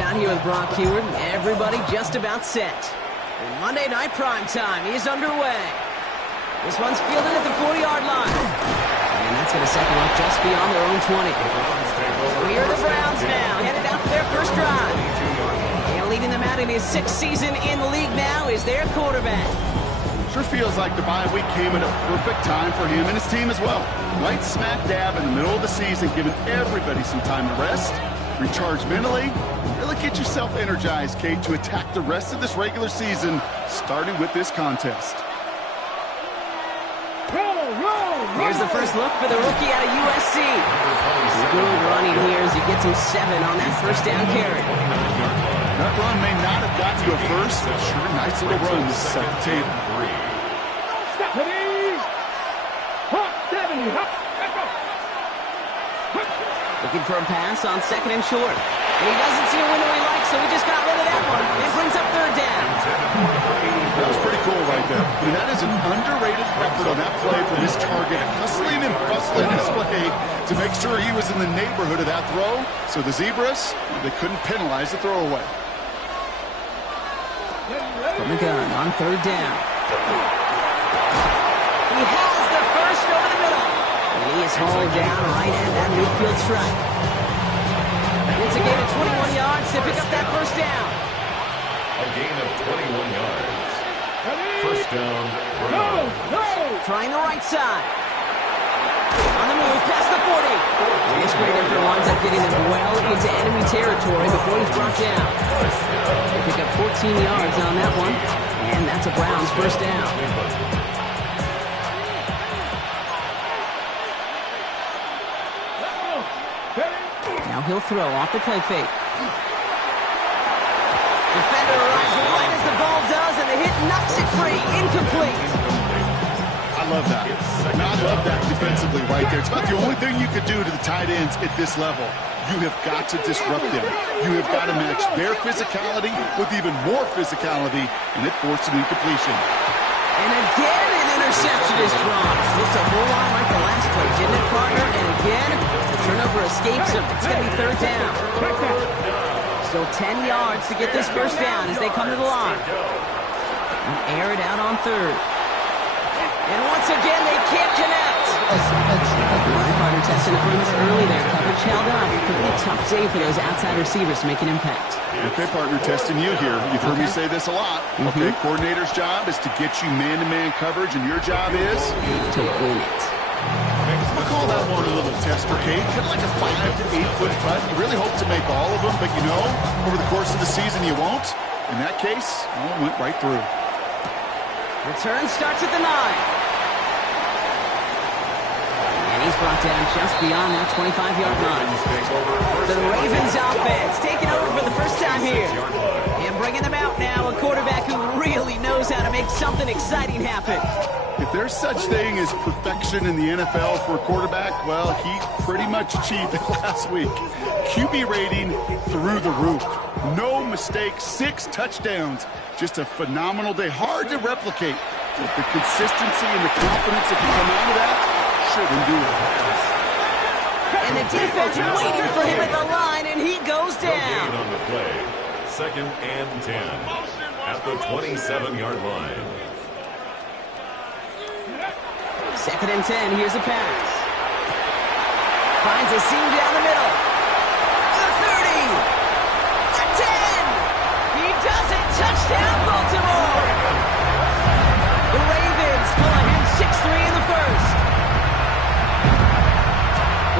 Scott here with Brock Heward. Everybody just about set. And Monday Night Primetime is underway. This one's fielded at the 40-yard line. And that's going to set them up just beyond their own 20. So here are the Browns now, headed out for their first drive. And leading them out in his 6th season in the league now is their quarterback. Sure feels like the bye week came at a perfect time for him and his team as well. Right smack dab in the middle of the season, giving everybody some time to rest, recharge mentally, really get yourself energized, Kate, to attack the rest of this regular season, starting with this contest. Here's the first look for the rookie out of USC. Good running here as he gets him 7 on that first down carry. That run may not have got you a first, but sure nice little run to set the table. Looking for a pass on 2nd and short. And he doesn't see a window he likes, so he just got rid of that one. It brings up 3rd down. That was pretty cool right there. I mean, that is an underrated effort on that play from his target, hustling and bustling his play to make sure he was in the neighborhood of that throw. So the Zebras, they couldn't penalize the throwaway. From the gun on 3rd down. He has the first over the middle. And he is hauled down right at that midfield stripe. It's a gain of 21 yards to pick up that first down. A gain of 21 yards. First down. Trying the right side. On the move, past the 40. And this great effort winds up getting them well into enemy territory before he's brought down. They pick up 14 yards on that one. And that's a Browns first down. Now he'll throw off the play fake. Defender arrives right as the ball does, and the hit knocks it free. Incomplete. I love that. And I love that defensively right there. It's about the only thing you could do to the tight ends at this level. You have got to disrupt them. You have got to match their physicality with even more physicality, and it forced an incompletion. And again, an interception is thrown. Looked a whole lot like the last play, didn't it, partner? And again, the turnover escapes him. It's going to be 3rd down. Still 10 yards to get this first down as they come to the line. And air it out on 3rd. And once again, they can't connect. Partner testing the perimeter early there. Coverage held up. It could be a tough day for those outside receivers to make an impact. Okay, partner, testing you here. You've heard me say this a lot. Okay, coordinator's job is to get you man-to-man coverage, and your job is? To win it. We'll call that one a little tester, Kate. Kind of like a 5 to 8 foot putt. You really hope to make all of them, but you know, over the course of the season, you won't. In that case, it went right through. Return starts at the 9. And he's brought down just beyond that 25-yard line. So the Ravens offense taking over for the first time here. And bringing them out now, a quarterback who really knows how to make something exciting happen. If there's such thing as perfection in the NFL for a quarterback, well, he pretty much achieved it last week. QB rating through the roof. No mistakes, 6 touchdowns. Just a phenomenal day. Hard to replicate. But the consistency and the confidence that can come out of that shouldn't do it. And the defense waiting for him at the line, and he goes down. On the play. 2nd and 10 at the 27-yard line. 2nd and 10, here's a pass. Finds a seam down the middle. The 30. The 10. He does it. Touchdown, Baltimore. The Ravens pull ahead 6-3 in the first.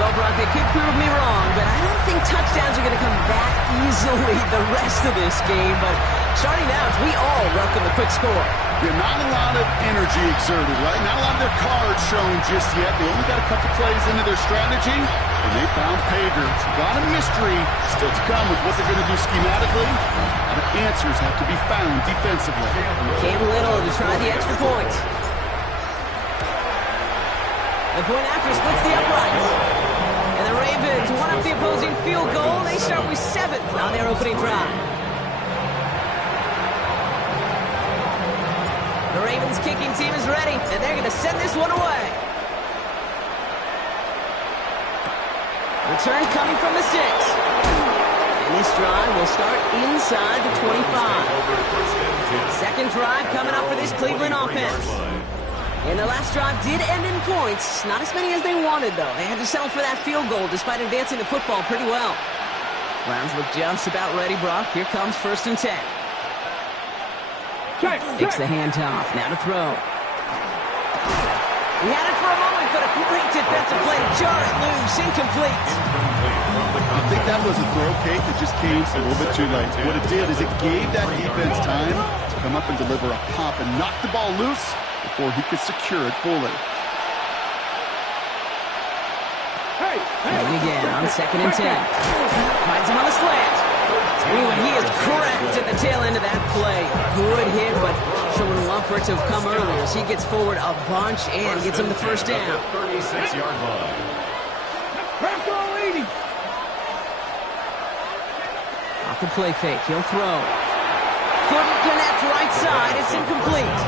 Well, Brock, they could prove me wrong, but I don't think touchdowns are going to come that easily the rest of this game. But starting out, we all welcome the quick score. Yeah, not a lot of energy exerted, right? Not a lot of their cards shown just yet. They only got a couple plays into their strategy, and they found pay dirt. A lot of mystery still to come with what they're going to do schematically. The answers have to be found defensively. Cam Little to try the extra point. The point after splits the uprights. And the Ravens one up the opposing field goal. They start with 7 on their opening drive. The Ravens kicking team is ready, and they're going to send this one away. Return coming from the 6. And And this drive will start inside the 25. Second drive coming up for this Cleveland offense. And the last drive did end in points. Not as many as they wanted, though. They had to settle for that field goal despite advancing the football pretty well. Browns look just about ready, Brock. Here comes 1st and 10. Takes the handoff. Now to throw. He had it for a moment, but a great defensive play to jar it loose. Incomplete. I think that was a throw, Kate, that just came a little bit too late. What it did is it gave that defense time to come up and deliver a pop and knock the ball loose before he could secure it fully. And again on 2nd and 10. Finds him on the slant. Ooh, and he is correct at the tail end of that play. Good hit, but sure would love for it to have come earlier as he gets forward a bunch and gets him the first down. 36-yard line. Off the play fake, he'll throw. Couldn't connect right side, it's incomplete.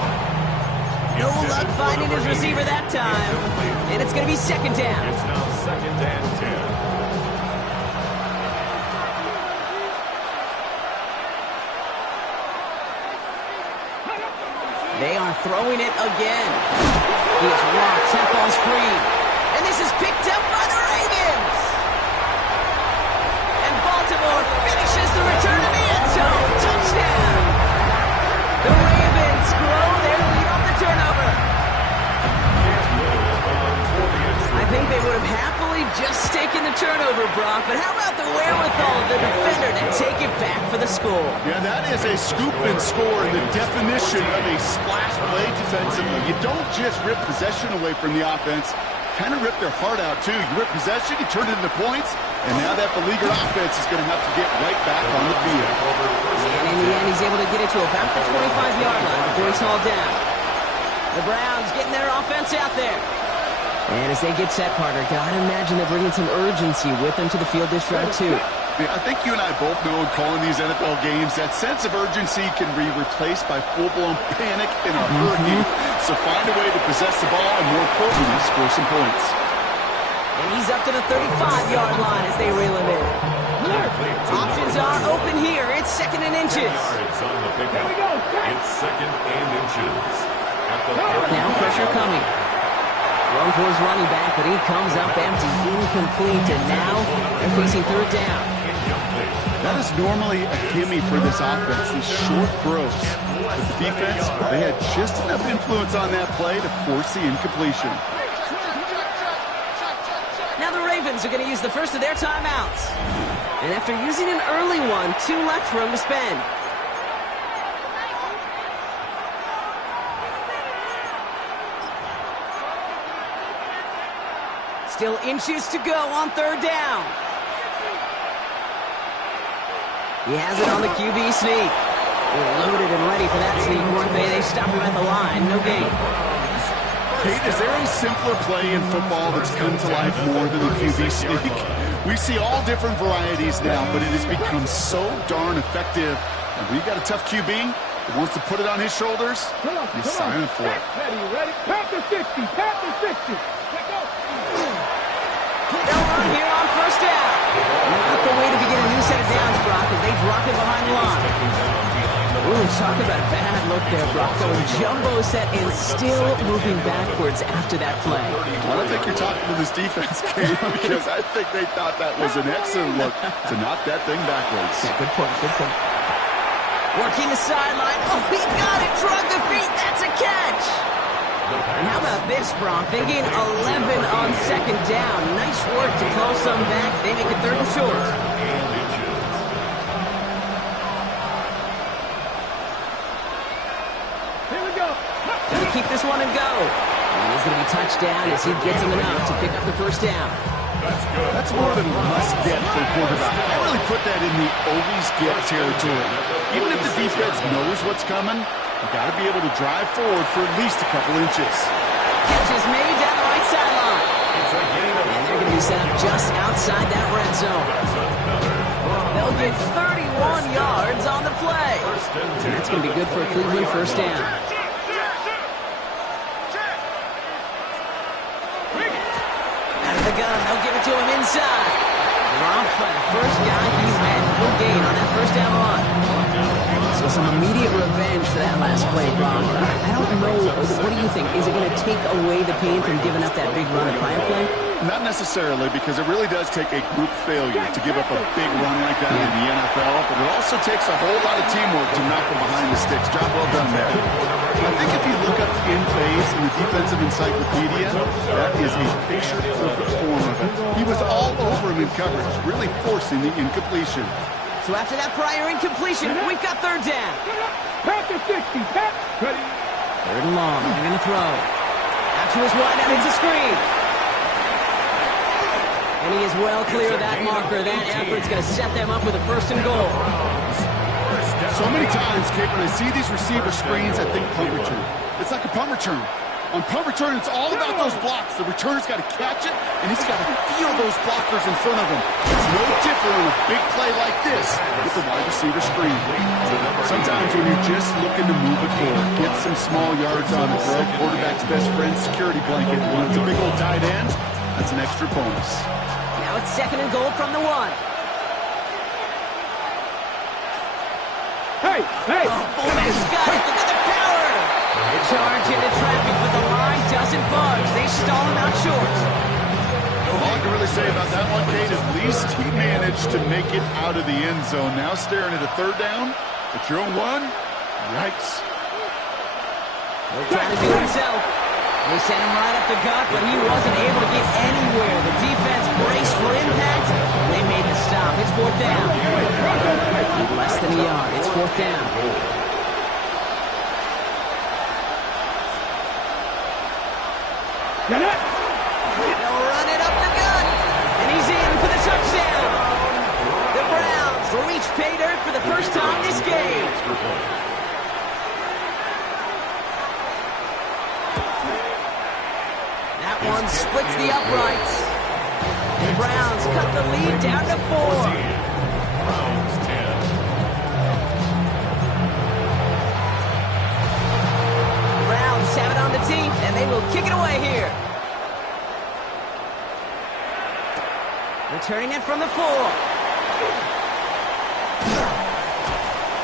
No luck finding his receiver that time. And it's going to be 2nd down. It's now 2nd and 10. They are throwing it again. He is blocked. That ball's free. And this is picked up by the Ravens. And Baltimore finishes the return to the end zone. Touchdown. The Ravens grow their lead on the turnover. I think they would have happily just taken the turnover, Brock. But how about the wherewithal of the defender to take it back for the score? Yeah, that is a scoop and score in the definition of a splash play defensively. You don't just rip possession away from the offense, kind of rip their heart out too. You rip possession, you turn it into points, and now that beleaguered offense is going to have to get right back on the field. And in the end, he's able to get it to about the 25-yard line before he's hauled down. The Browns getting their offense out there. And as they get set, partner, gotta imagine they're bringing some urgency with them to the field this drive too. I think you and I both know in calling these NFL games that sense of urgency can be replaced by full-blown panic in a hurricane. So find a way to possess the ball and, more importantly, score some points. And he's up to the 35-yard line as they reel him in. Options are open here. It's 2nd and inches. Yards on the pickup. It's 2nd and inches. At the Now pressure coming. Thrown for his running back, but he comes up empty, incomplete, and now they're facing 3rd down. That is normally a gimme for this offense, these short throws. But the defense, they had just enough influence on that play to force the incompletion. Now the Ravens are going to use the first of their timeouts. And after using an early one, 2 left for him to spend. Still inches to go on 3rd down. He has it on the QB sneak. They're loaded and ready for that sneak, weren't they? They stop him at the line. No gain. Kate, is there a simpler play in football that's come to life more than the QB sneak? We see all different varieties now, but it has become so darn effective. And when you got a tough QB that wants to put it on his shoulders, you sign up for it. Ready. Pat the 60. They'll run here on 1st down. Not the way to begin a new set of downs, Brock, as they drop it behind the line. Ooh, talk about a bad look there, Brock. Going jumbo set and still moving backwards after that play. I don't think you're talking to this defense, Kate, because I think they thought that was an excellent look to knock that thing backwards. Yeah, good point. Working the sideline. Oh, he got it. Drug the feet. That's a catch. And how about this, Brock? They gain 11 on 2nd down. Nice work to call some back. They make it 3rd and short. Here we go. Gonna keep this one and go. And he's gonna be touched down as he gets him enough to pick up the 1st down. That's more than a must-get for a quarterback. I really put that in the always-get territory. Even if the defense knows what's coming, you got to be able to drive forward for at least a couple inches. Catch is made down the right sideline. And they're going to be set up just outside that red zone. They'll get 31 yards on the play. And that's going to be good for a Cleveland 1st down. Out of the gun, they'll give it to him inside. Dropped by the first guy he met. no gain on that first down run. So some immediate revenge for that last play, Brock. I don't know. What do you think? Is it going to take away the pain from giving up that big run the prior play? Not necessarily, because it really does take a group failure to give up a big run like that in the NFL, but it also takes a whole lot of teamwork to knock them behind the sticks. Job well done there. I think if you look up in phase in the defensive encyclopedia, that is a picture-perfect form of it. He was all over him in coverage, really forcing the incompletion. So after that prior incompletion, we've got third down. Pass to 60. Pass. Ready. Third and long. They're going to throw. Out to his wide out. It's a screen. And he is well clear of that marker. That effort's going to set them up with a first and goal. So many times, Kate, when I see these receiver screens, I think punt return. It's like a punt return. On punt return, it's all about those blocks. The returner's got to catch it, and he's got to feel those blockers in front of him. It's no different in a big play like this with the wide receiver screen. Sometimes when you're just looking to move it forward, get some small yards on the throw, quarterback's best friend, security blanket. When it's a big old tight end, that's an extra bonus. Now it's second and goal from the 1. Hey. Fullback's got it. Look at the power. They charge into traffic, but the line doesn't budge. They stall him out short. All I can really say about that one, Kate, at least he managed to make it out of the end zone. Now staring at a third down, at your own 1, yikes. He'll try to do it himself. They sent him right up the gut, but he wasn't able to get anywhere. The defense braced for impact, and they made the stop. It's fourth down. Less than a yard. It's fourth down. Get it. They'll run it up the gut, and he's in for the touchdown. The Browns reach pay dirt for the first time this game. That one splits the uprights. The Browns cut the lead down to 4. Browns 10. The Browns have it on the team, and they will kick it away here. Returning it from the 4.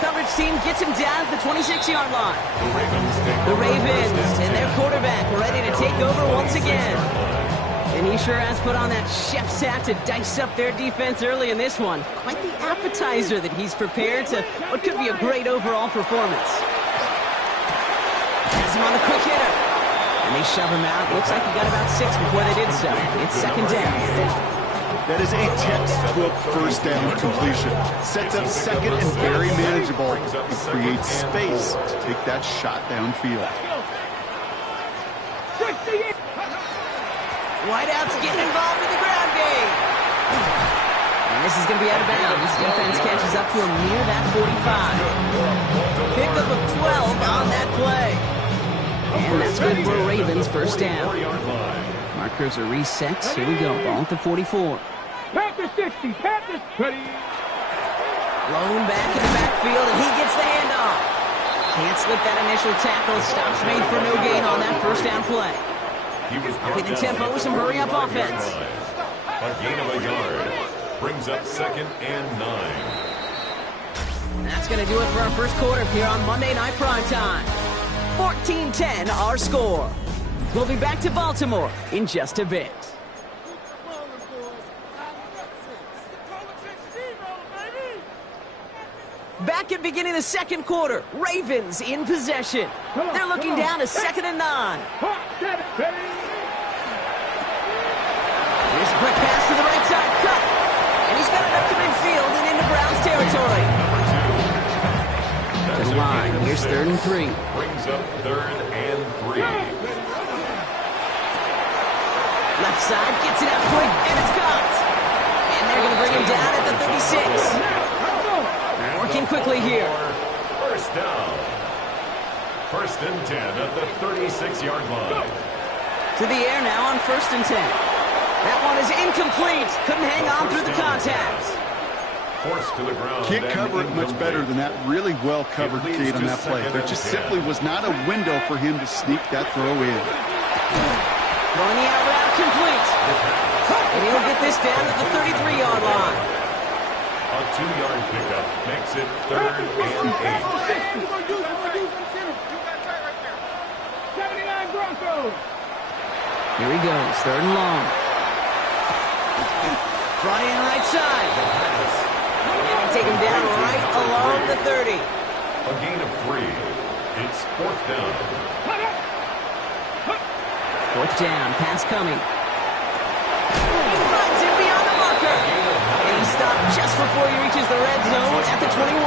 Coverage team gets him down at the 26-yard line. The Ravens and their quarterback ready to take over once again. And he sure has put on that chef's hat to dice up their defense early in this one. Quite the appetizer that he's prepared to what could be a great overall performance. Has him on the quick hitter. And they shove him out. Looks like he got about 6 before they did so. It's second down. That is a textbook first down completion. Sets up second and very manageable and creates space to take that shot downfield. Wideouts getting involved in the ground game. And this is going to be out of bounds. Defense catches up to him near that 45. Pickup of 12 on that play. And that's good for Ravens first down. Markers are reset. Here we go. Ball at the 44. Pass to 60. Pass to 30. Blown back in the backfield, and he gets the handoff. Can't slip that initial tackle. Stops made for no gain on that first down play. Getting tempo with some hurry-up offense. A gain of a yard. Brings up second and 9. That's going to do it for our first quarter here on Monday Night Primetime. 14-10 our score. We'll be back to Baltimore in just a bit. Back at beginning the second quarter. Ravens in possession. They're looking down to second and 9. Here's a quick pass to the right side. Cut. And he's got it up to midfield and into Browns territory. To the line. Here's third and 3. Brings up third and 3. Left side gets it out quick, and it's caught. And they're going to bring him down at the 36. Working quickly here. First down. First and 10 at the 36-yard line. To the air now on first and 10. That one is incomplete. Couldn't hang on through the contact. Forced to the ground. Can't cover it much better than that. Really well covered, Kate, on that play. There just simply was not a window for him to sneak that throw in. Throwing the out route complete. And he'll get this down at the 33-yard line. A 2-yard pickup makes it 3rd and 8. 79 Broncos. Here he goes, 3rd and long. Brought in right side. And they take him down right along the 30. A gain of 3. It's 4th down. 4th down, pass coming. He finds him beyond the marker. And he stopped just before he reaches the red zone at the 21.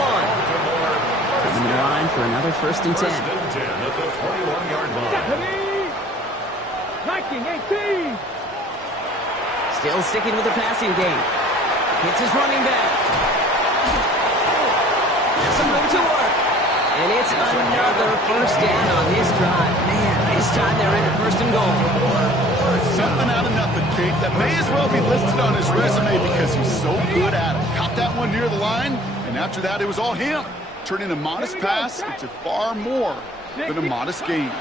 Coming to the line for another 1st and 10. 1st and 10 at the 21-yard line. 19-18. Still sticking with the passing game. Hits his running back. Has some room to work. And it's another 1st down on this drive. Man, this time they're into 1st and goal. Something out of nothing, Kate. That may as well be listed on his resume because he's so good at it. Caught that one near the line, and after that, it was all him. Turning a modest pass into far more than a modest gain.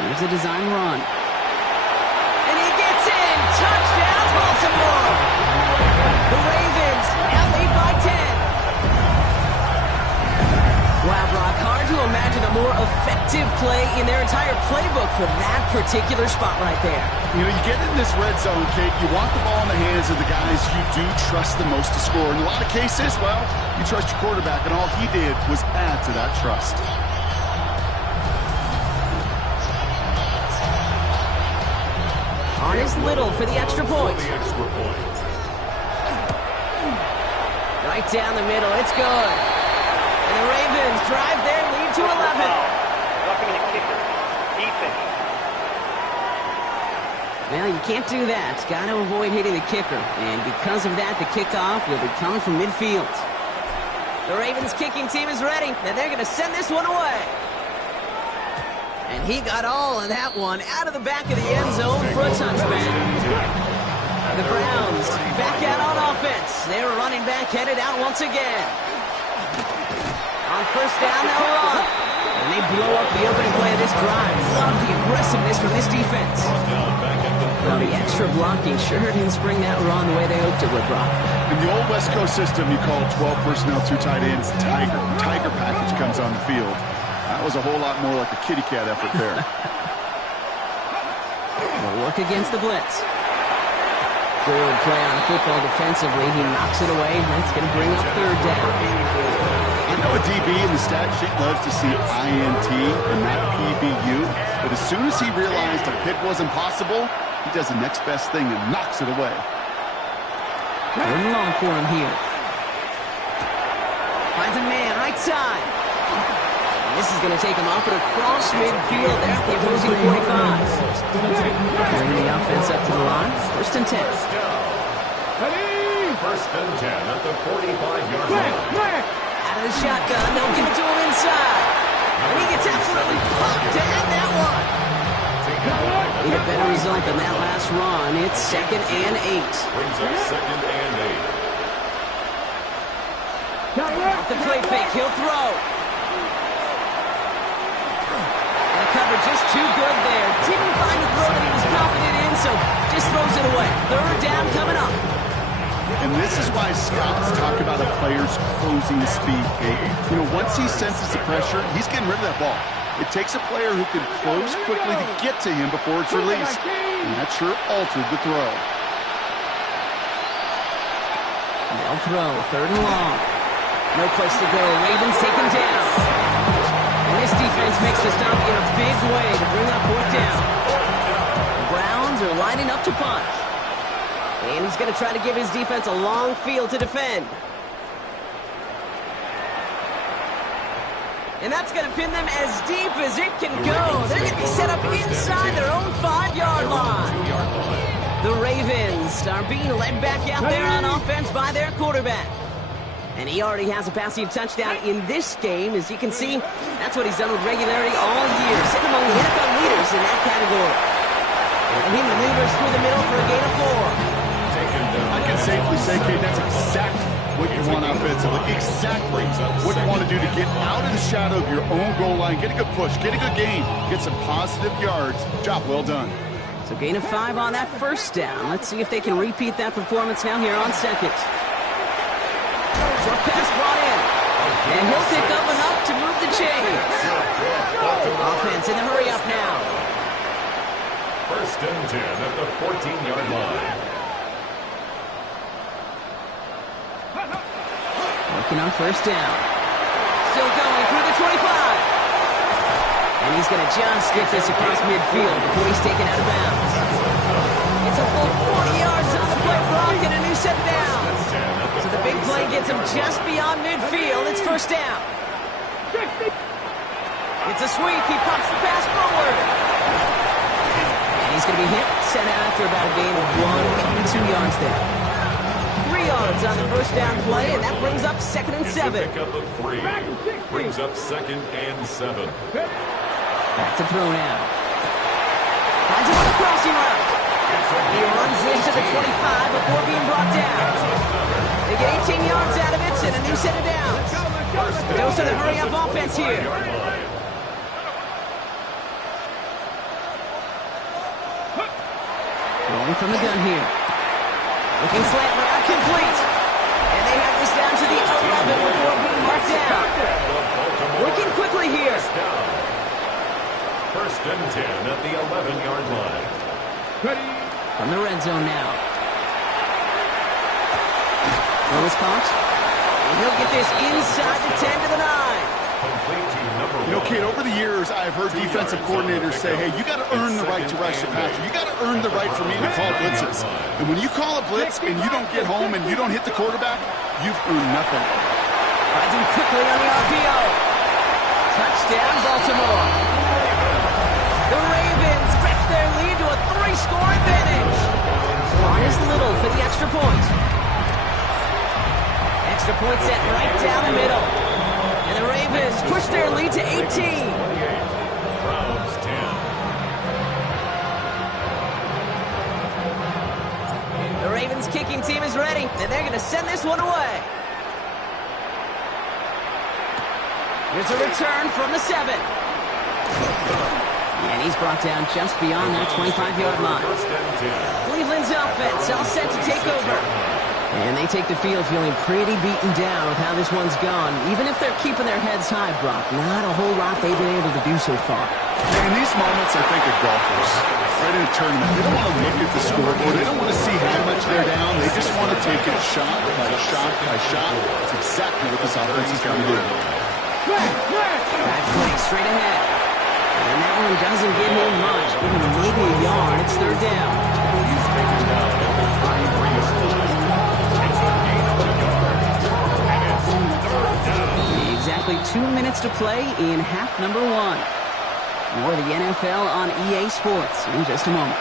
Here's a design run. And he gets in! Touchdown, Baltimore! The Ravens now lead by 10. Wow, Brock, hard to imagine a more effective play in their entire playbook for that particular spot right there. You know, you get in this red zone, Kate, you want the ball in the hands of the guys you do trust the most to score. In a lot of cases, well, you trust your quarterback, and all he did was add to that trust. On is Little for the extra point. Right down the middle, it's good. And the Ravens drive their lead to 11. Roughing the kicker. Defense. Well, you can't do that. Got to avoid hitting the kicker. And because of that, the kickoff will be coming from midfield. The Ravens kicking team is ready, and they're going to send this one away. And he got all of that one out of the back of the end zone for a touchback. The Browns back out on offense. Their running back headed out once again. On 1st down, they'll run. And they blow up the opening play of this drive. Love the aggressiveness from this defense. Well, the extra blocking sure didn't spring that run the way they hoped it would, Brock. In the old West Coast system, you call 12 personnel, 2 tight ends, Tiger. Tiger package comes on the field. That was a whole lot more like a kitty cat effort there. They'll work against the blitz. Good play on the football defensively. He knocks it away. That's going to bring up 3rd down. I know a DB in the stat sheet loves to see INT and not PBU, but as soon as he realized a pick wasn't possible, he does the next best thing and knocks it away. Good and long for him here. Finds a man right side. And this is going to take him off and across midfield there at the opposing 45. Bringing the offense up to the line. 1st and 10. 1st and 10 at the 45-yard line. Out of the shotgun, they'll give it to him inside. And he gets absolutely pumped to end that one. Need a better result than that last run. It's 2nd and 8. Brings up 2nd and 8. Off the play fake, he'll throw. And the cover just too good there. Didn't find the throw that he was confident in, so just throws it away. 3rd down coming up. And this is why scouts talk about a player's closing speed, Kate. You know, once he senses the pressure, he's getting rid of that ball. It takes a player who can close quickly to get to him before it's released. And that sure altered the throw. They'll throw. 3rd and long. No place to go. Ravens take him down. And this defense makes the stop in a big way to bring up 4th down. The Browns are lining up to punt. And he's going to try to give his defense a long field to defend. And that's going to pin them as deep as it can go. They're going to be set up inside their own 5-yard line. The Ravens are being led back out there on offense by their quarterback. And he already has a passing touchdown in this game. As you can see, that's what he's done with regularity all year. Sitting among the NFL leaders in that category. And he maneuvers through the middle for a gain of 4. I can safely say, Kate, that's exactly what you want offensively. Exactly what you want to do to get out of the shadow of your own goal line. Get a good push. Get a good gain. Get some positive yards. Job well done. So gain of 5 on that 1st down. Let's see if they can repeat that performance now here on 2nd. Short pass brought in. And he'll pick up enough to move the chains. Offense in the hurry up now. First and 10 at the 14-yard line. Working on first down. Still going through the 25. And he's going to just get this across midfield before he's taken out of bounds. It's a full 40 yards on the play, Brock, and a new set of downs. So the big play gets him just beyond midfield. It's first down. It's a sweep. He pops the pass forward. And he's going to be hit, sent out after about a gain of 1 to 2 yards there. 3 yards on the first down play, and that brings up second and 7. Pick up a 3. Brings up second and 7. Back to throw now. Finds him on the crossing route. He runs into the 25 before being brought down. They get 18 yards out of it and a new set of downs. But those are the hurry-up offense here. Rolling from the gun here. Looking slant route complete. And they have this down to the 11 before being marked down. Working quickly here. First and 10 at the 11-yard line. From the red zone now. Throw is caught. And he'll get this inside the 10 to the 9. Complete to number 1. You know, Kate, over the years, I've heard defensive coordinators say, hey, you got to earn the right to rush the passer. You got to earn the right for me to call blitzes. And when you call a blitz and you don't get home and you don't hit the quarterback, you've earned nothing. Finds him quickly on the RPO. Touchdown, Baltimore. The Ravens stretch their lead to a 3-score advantage. On is Little for the extra point. Extra point set right down the middle. And the Ravens push their lead to 18. Browns 10. The Ravens kicking team is ready, and they're going to send this one away. Here's a return from the 7. And he's brought down just beyond that 25-yard line. Cleveland's offense all set to take over. And they take the field feeling pretty beaten down with how this one's gone. Even if they're keeping their heads high, Brock, not a whole lot they've been able to do so far. In these moments, I think of golfers. Right in a tournament, they don't want to look at the scoreboard. They don't want to see how much they're down. They just want to take it shot by shot by shot. That's exactly what this offense is going to do. Back play straight ahead. And that one doesn't give him much. Give him maybe a yard. It's third down. He's taken down at the 3-3 line. It's a gain of a yard. And it's third down. Exactly 2 minutes to play in half number 1. More of the NFL on EA Sports in just a moment.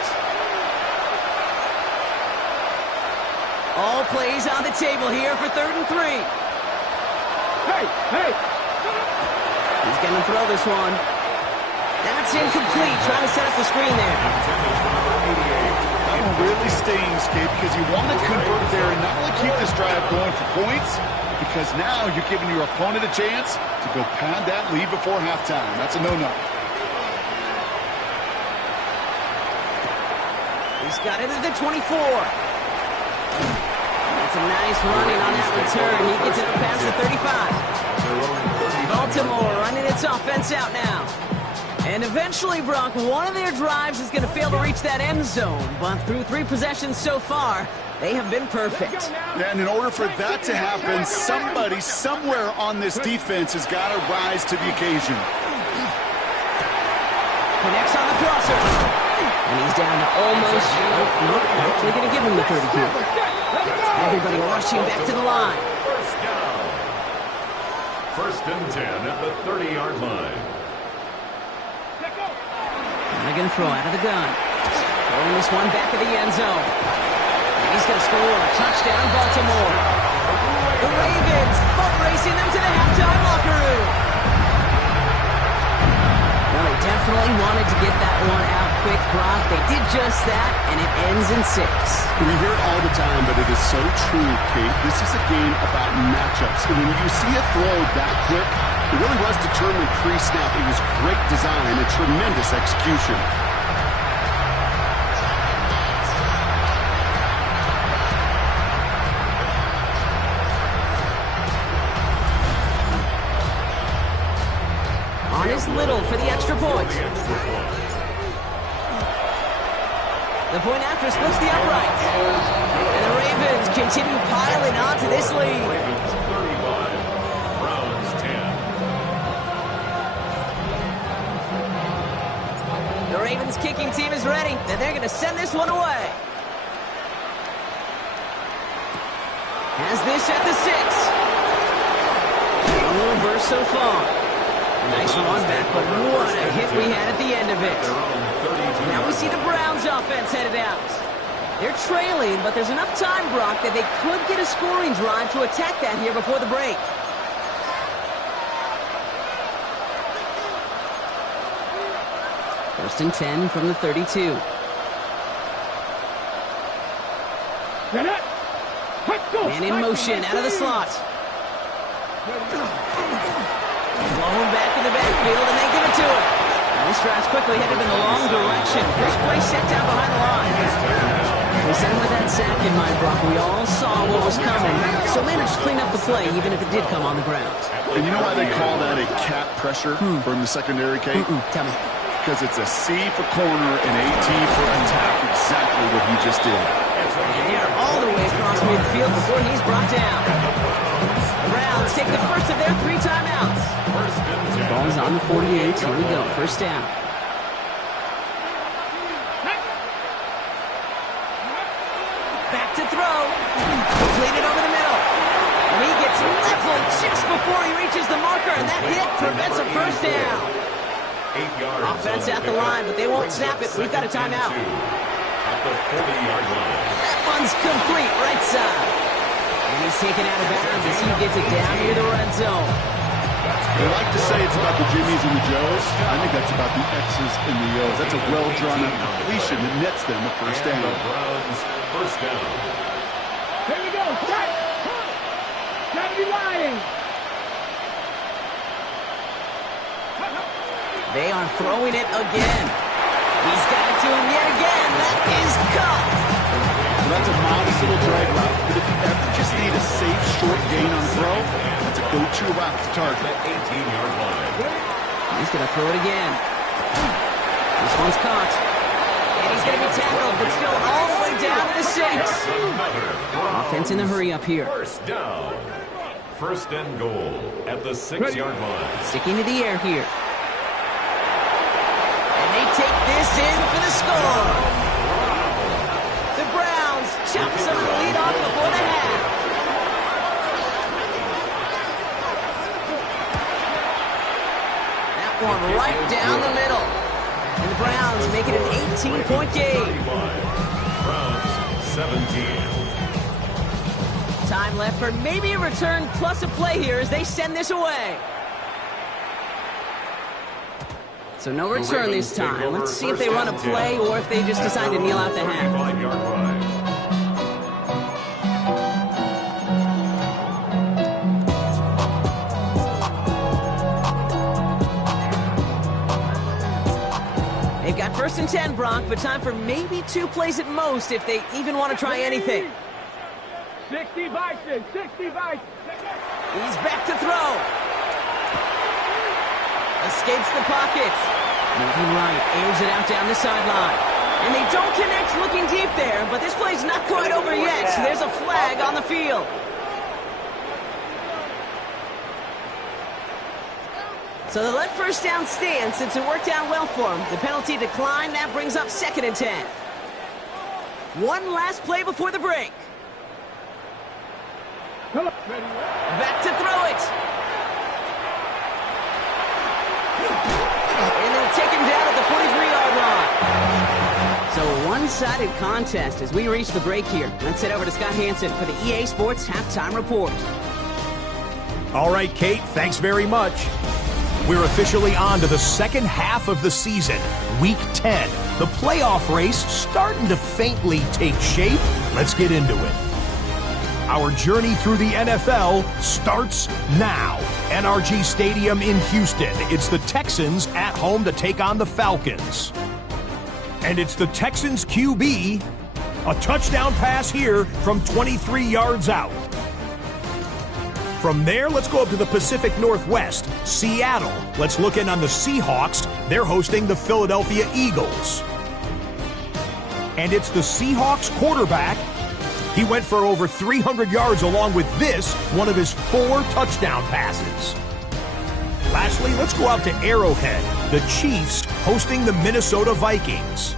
All plays on the table here for third and 3. Hey! He's going to throw this one. That's incomplete. Trying to set up the screen there. That one really stings, Kate, because you want to convert there and not only keep this drive going for points, because now you're giving your opponent a chance to go pad that lead before halftime. That's a no-no. He's got it at the 24. That's a nice running on that return. He gets it up past the 35. Baltimore running its offense out now. And eventually, Brock, one of their drives is going to fail to reach that end zone. But through 3 possessions so far, they have been perfect. Yeah, and in order for that to happen, somebody somewhere on this defense has got to rise to the occasion. Connects on the crosser. And he's down to almost... Nope, actually going to give him the 30 here. Everybody rushing back to the line. First down. First and 10 at the 30-yard line. They're going to throw out of the gun. Throwing this one back of the end zone. And he's going to score a touchdown, Baltimore. The Ravens boat racing them to the halftime locker room. Well, they definitely wanted to get that one out quick, Brock. They did just that, and it ends in 6. We hear it all the time, but it is so true, Kate. This is a game about matchups. And when you see a throw that quick, it really was determined pre-snap. It was great design and tremendous execution. sacrifice little for the extra point. The point after splits the uprights. And the Ravens continue piling on to this lead. Ravens 31, Browns 10. The Ravens kicking team is ready, and they're going to send this one away. Has this at the 6. A little burst so far. Nice run back, but what a hit we had at the end of it. Now we see the Browns offense headed out. They're trailing, but there's enough time, Brock, that they could get a scoring drive to attack that here before the break. First and 10 from the 32. Man in motion, out of the slot. Blown back in the backfield, and they give it to him. And this drive's quickly headed in the wrong direction. First play set down behind the line. They sent him with that sack in mind, Brock. We all saw what was coming, so managed to clean up the play, even if it did come on the ground. And you know why they call that a cat pressure from the secondary, Kate? Tell me. Because it's a C for corner and a T for attack, exactly what he just did. And they're all the way across midfield before he's brought down. The Browns take the first of their 3 timeouts. Ball's on the 48. Here we go. First down. Back to throw. Completed over the middle. And he gets leveled just before he reaches the marker, and that hit prevents a first down. 8 yards. Offense at the line, but they won't snap it. We've got a timeout. At the 40-yard line. That one's complete, right side. And he's taken out of bounds as he gets it down near the red zone. They like to say it's about the Jimmies and the Joes. I think that's about the X's and the O's. That's a well-drawn-up completion that nets them a first down. The Browns first down. Here we go. Set. Gotta be lying. They are throwing it again. He's got it to him yet again. That is caught. Well, that's a modest little drag route. But if you ever just need a safe, short gain on throw, that's a go-to route to target. 18-yard line. He's going to throw it again. This one's caught. And he's going to be tackled, but still all the way down to the 6. Offense in the hurry up here. First down. First and goal at the 6-yard line. Sticking to the air here. And they take this in for the score. The Browns chop some of the lead off before the half. That one right down the middle. And the Browns make it an 18-point game. 31. Browns 17. Time left for maybe a return plus a play here as they send this away. So no return this time. Let's see if they run a play or if they just decide to kneel out the half. 35-yard line. They've got first and 10, Brock, but time for maybe 2 plays at most if they even want to try anything. 60 Bison. 60 Bison. He's back to throw. Escapes the pocket. Moving right, airs it out down the sideline. And they don't connect looking deep there, but this play's not quite over yet. So there's a flag on the field. So they let first down stand since it worked out well for them. The penalty declined. That brings up second and 10. One last play before the break. Back to throw it. And they'll take him down at the 43-yard line. So a one-sided contest as we reach the break here. Let's head over to Scott Hansen for the EA Sports Halftime Report. All right, Kate, thanks very much. We're officially on to the second half of the season, Week 10. The playoff race starting to faintly take shape. Let's get into it. Our journey through the NFL starts now. NRG Stadium in Houston. It's the Texans at home to take on the Falcons. And it's the Texans QB. A touchdown pass here from 23 yards out. From there, let's go up to the Pacific Northwest, Seattle. Let's look in on the Seahawks. They're hosting the Philadelphia Eagles. And it's the Seahawks quarterback. He went for over 300 yards along with this, one of his 4 touchdown passes. Lastly, let's go out to Arrowhead. The Chiefs hosting the Minnesota Vikings.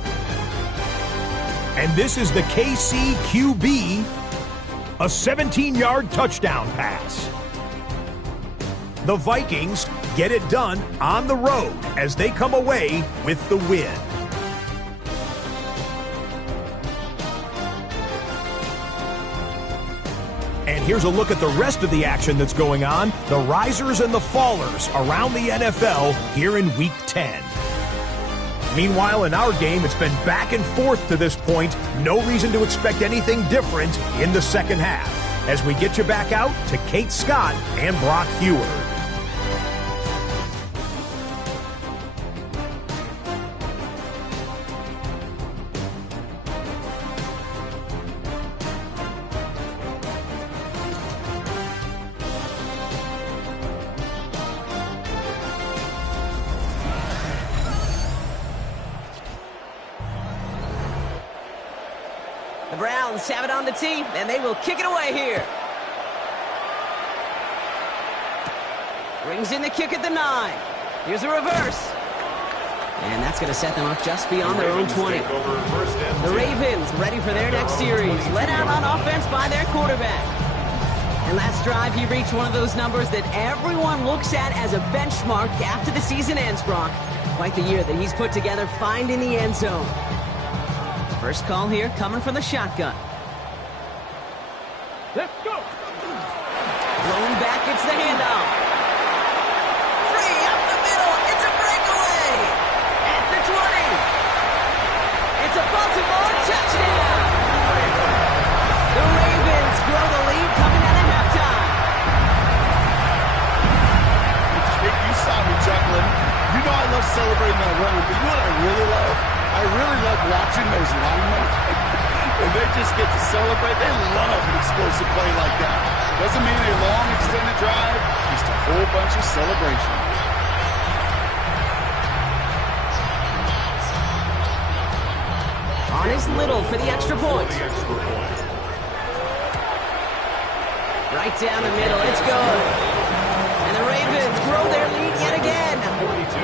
And this is the KC QB, a 17-yard touchdown pass. The Vikings get it done on the road as they come away with the win. And here's a look at the rest of the action that's going on, the risers and the fallers around the NFL here in Week 10. Meanwhile, in our game, it's been back and forth to this point. No reason to expect anything different in the second half. As we get you back out to Kate Scott and Brock Heward. The Browns have it on the tee, and they will kick it away here. Brings in the kick at the 9. Here's a reverse. And that's going to set them up just beyond their own 20. The Ravens ready for their next series. Led out on offense by their quarterback. And last drive, he reached one of those numbers that everyone looks at as a benchmark after the season ends, Brock. Quite the year that he's put together, finding the end zone. First call here coming from the shotgun. Let's go. Blown back, it's the handoff. Free up the middle, it's a breakaway. At the 20. It's a Baltimore touchdown. The Ravens grow the lead coming out of halftime. You saw me chuckling. You know I love celebrating that run, but you know what I really love? I really love watching those linemen. When they just get to celebrate, they love an explosive play like that. Doesn't mean a long extended drive, just a whole bunch of celebration. On is Little for the extra point. Right down the middle, it's good. And the Ravens grow their lead yet again. 42,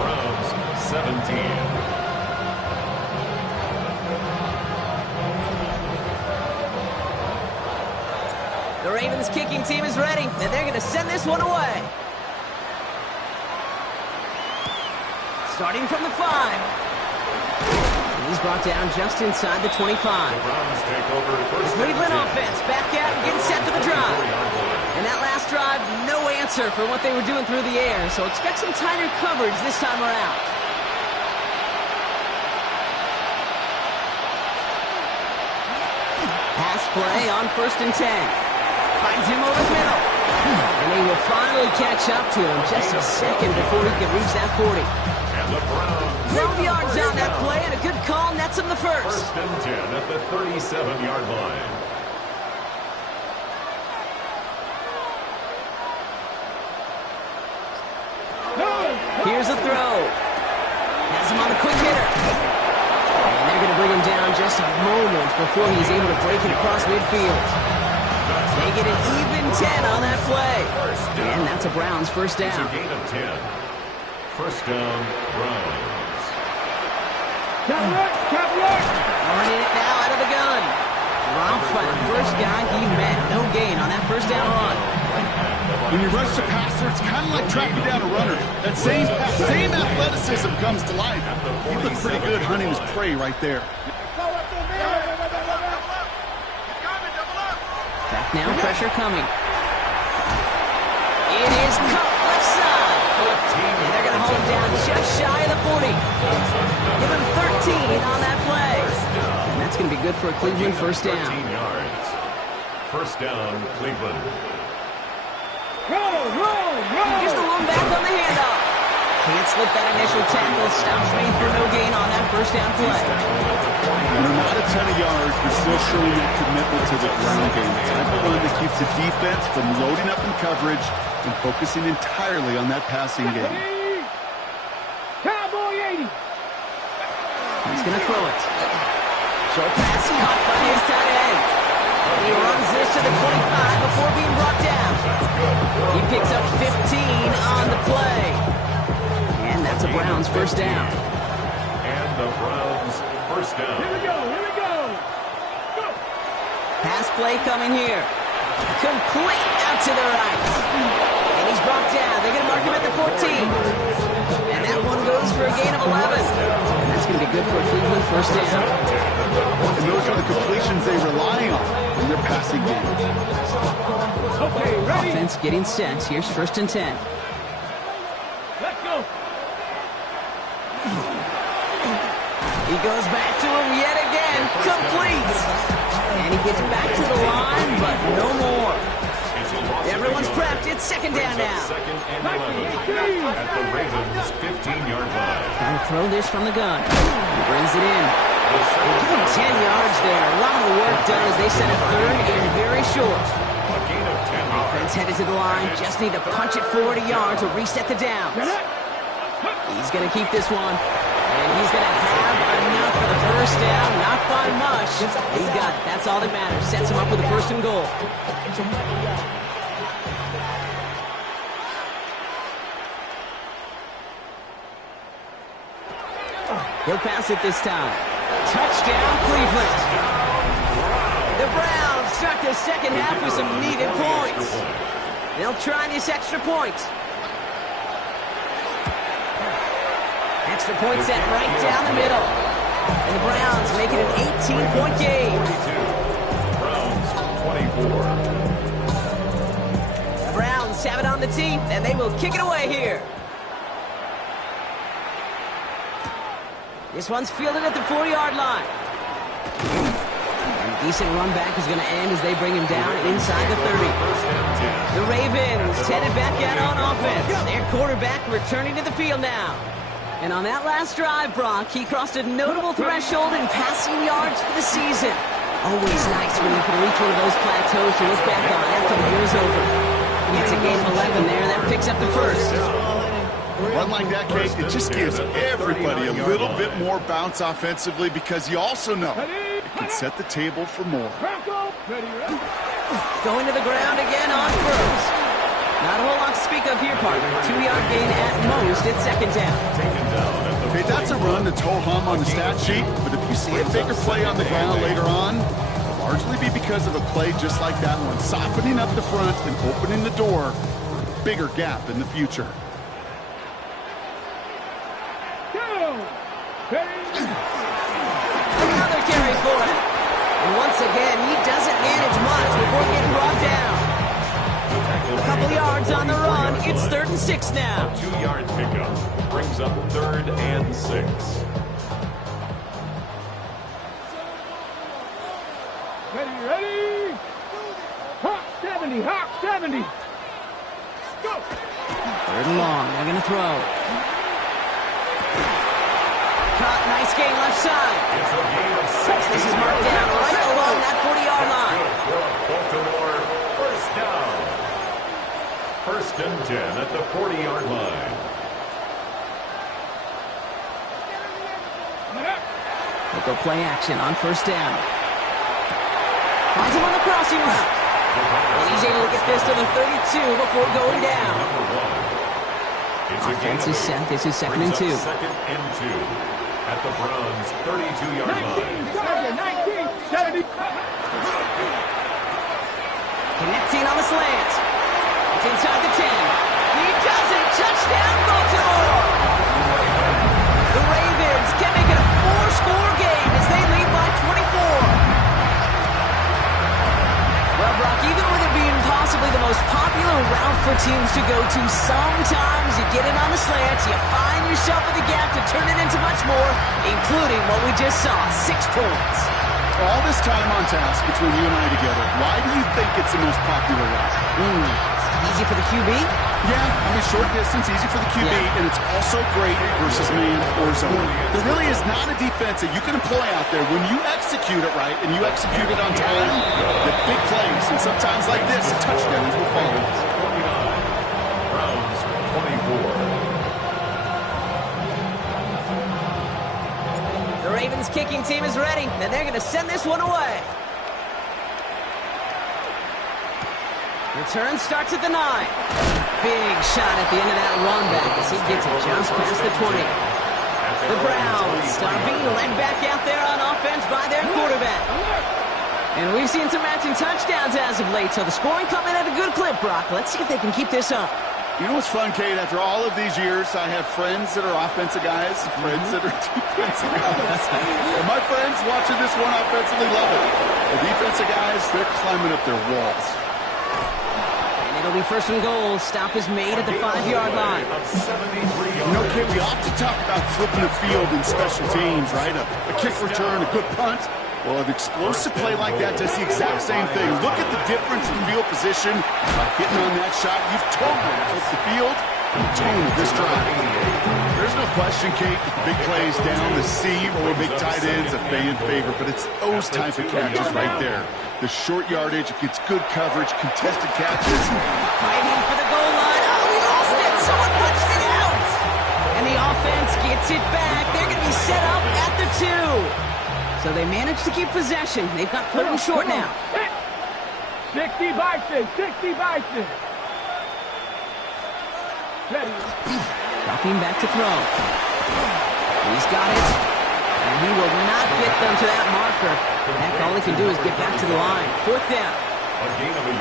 Browns 17. The Ravens kicking team is ready, and they're going to send this one away. Starting from the 5. And he's brought down just inside the 25. Browns take over first. Cleveland offense back out and getting set for the drive. And that last drive, no answer for what they were doing through the air, so expect some tighter coverage this time around. Pass play on 1st and 10. Finds him over the middle. And they will finally catch up to him just a second before he can reach that 40. And the Browns 12 yards on that play, and a good call nets him the first. First and 10 at the 37-yard line. Here's a throw. Has him on a quick hitter. And they're going to bring him down just a moment before he's able to break it across midfield. They get an even 10 on that play. And that's a Browns first down. It's a gain of 10. First down, Browns. Running it now out of the gun. Dropped by the first guy he met. No gain on that first down run. When you rush the passer, it's kind of like tracking down a runner. That same athleticism comes to life. He looked pretty good hunting his prey right there. Back now, pressure coming. It is cut left side. And they're going to hold him down just shy of the 40. Give him 13 on that play. And that's going to be good for a Cleveland first down. 13 yards. First down, Cleveland. Here's the one back on the handoff. Can't slip that initial tackle. Stops made for no gain on that first down play. Not a ton of yards, but still showing that commitment to the ground game. The type of run that keeps keeps the defense from loading up in coverage and focusing entirely on that passing game. Cowboy 80. He's going to throw it. Short pass caught by his tight end. He runs this to the 25 before being brought down. He picks up 15 on the play. And that's a Browns first down. And the Browns first down. Here we go. Here we go. Go. Pass play coming here. Complete out to the right. And he's brought down. They're going to mark him at the 14. And that one goes for a gain of 11. And that's going to be good for a Cleveland first down. And those are the completions they rely on in their passing game. Okay, ready? Offense getting set. Here's first and 10. Let's go. He goes back to him yet again. Complete. And he gets back to the line, but no more. Everyone's prepped. It's second down now. Second and 11 at the Ravens' 15-yard line. Trying to throw this from the gun. He brings it in. They give him 10 yards there. A lot of the work done as they set a third and very short. A gain of 10 yards. Offense headed to the line. Just need to punch it forward a yard to reset the downs. He's going to keep this one. And he's going to have enough for the first down. Not by much. He got it. That's all that matters. Sets him up with a first and goal. He'll pass it this time. Touchdown, Cleveland. The Browns start the second half with some needed points. They'll try this extra point. Extra point set right down the middle. And the Browns make it an 18-point game. 42. Browns 24. The Browns have it on the team, and they will kick it away here. This one's fielded at the 4-yard line. And a decent run back is going to end as they bring him down inside the 30. The Ravens headed back out on offense. Their quarterback returning to the field now. And on that last drive, Brock, he crossed a notable threshold in passing yards for the season. Always nice when you can reach one of those plateaus to look back on after the year's over. It's a gain of 11 there. That picks up the first. Run like that, Kate, it just gives everybody a little bit more bounce offensively because you also know it can set the table for more. Bronco. Ready, ready. Going to the ground again on first. Not a whole lot to speak of here, partner. 2-yard gain at most at second down. Okay, that's a run that's ho-hum on the stat sheet, but if you see a bigger play on the ground later on, it'll largely be because of a play just like that one, softening up the front and opening the door for a bigger gap in the future. Another carry for him. And once again, he doesn't manage much before getting brought down. A couple yards on the run. It's 3rd and 6 now. 2-yard pickup brings up 3rd and 6. Ready, ready. Hawk 70, Hawk 70. Go. 3rd and long. They're going to throw. Caught, nice gain left side. It's a gain of 6. This is marked down right along that 40-yard line. Baltimore first down. 1st and 10 at the 40-yard line. They'll go play action on first down. Finds him on the crossing route. And he's able to get this to the 32 before going down. Offense is set. This is 2nd and 2. 2nd and 2 at the Browns' 32-yard line. 19, 70. Connecting on the slant. It's inside the 10. He does it. Touchdown, Baltimore. The Ravens can make it a 4-score game as they lead by 24. Well, Brock, even with it being possibly the most popular route for teams to go to, sometimes you get it on the slant, you find yourself in the gap to turn it into much more, including what we just saw, 6 points. All this time on task between you and I together, why do you think it's the most popular route? Easy for the QB? Yeah, I mean, short distance, easy for the QB, and it's also great versus man or zone. There really is not a defense that you can employ out there when you execute it right and you execute it on time, the big plays, and sometimes like this, touchdowns will follow. 29. Browns 24. The Ravens kicking team is ready, and they're going to send this one away. Return starts at the 9. Big shot at the end of that run back as he gets it just past the 20. The Browns are being led back out there on offense by their quarterback. And we've seen some matching touchdowns as of late, so the scoring coming at a good clip, Brock. Let's see if they can keep this up. You know what's fun, Kate? After all of these years, I have friends that are offensive guys, friends that are defensive guys. And my friends watching this one offensively love it. The defensive guys, they're climbing up their walls. It'll be first and goal. Stop is made at the 5-yard line. You know, Kate, we often talk about flipping the field in special teams, right? A kick return, a good punt. Well, an explosive play like that does the exact same thing. Look at the difference in field position. By hitting on that shot, you've totally flipped the field. Tone of this drive. There's no question, Kate, big plays down the seam or big tight ends, a fan favorite, but it's those type of catches right there. The short yardage, it gets good coverage, contested catches. Fighting for the goal line. Oh, we lost it. Someone punched it out. And the offense gets it back. They're going to be set up at the 2. So they managed to keep possession. They've got 3rd and short now. 60 Bison, 60 Bison. Ready. Dropping back to throw. He's got it. And he will not get them to that marker. Heck, all he can do is get back to the line. 4th down.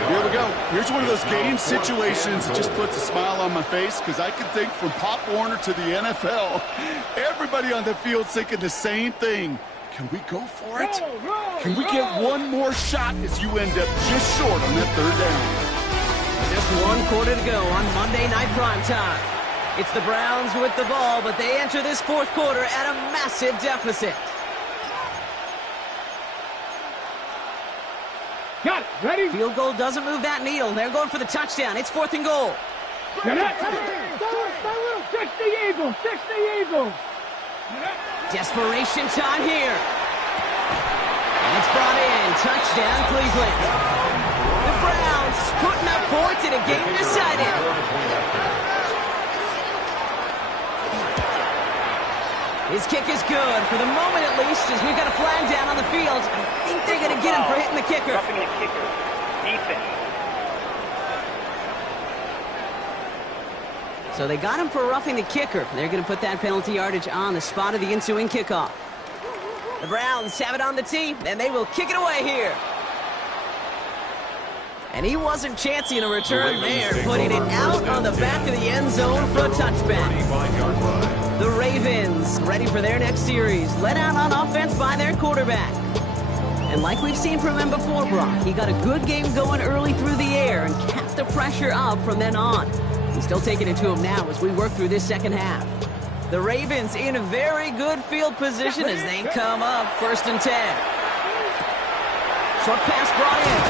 Here we go. Here's one of those game situations that just puts a smile on my face because I can think from Pop Warner to the NFL, everybody on the field thinking the same thing. Can we go for it? Can we get one more shot as you end up just short on that 3rd down? Just 1 quarter to go on Monday Night Primetime. It's the Browns with the ball, but they enter this 4th quarter at a massive deficit. Got it. Ready? Field goal doesn't move that needle. They're going for the touchdown. It's 4th and goal. Get it. 60 Eagles, 60 Eagles. Desperation time here. And it's brought in. Touchdown, Cleveland. The Browns putting up points in a game decided. His kick is good, for the moment at least, as we've got a flag down on the field. I think they're going to get him for hitting the kicker. Roughing the kicker. Defense. So they got him for roughing the kicker. They're going to put that penalty yardage on the spot of the ensuing kickoff. The Browns have it on the tee, and they will kick it away here. And he wasn't chancing a return there, putting it out on the back of the end zone for a touchback. The Ravens, ready for their next series, led out on offense by their quarterback. And like we've seen from him before, Brock, he got a good game going early through the air and kept the pressure up from then on. He's still taking it to him now as we work through this 2nd half. The Ravens in a very good field position as they come up 1st and 10. Short pass brought in.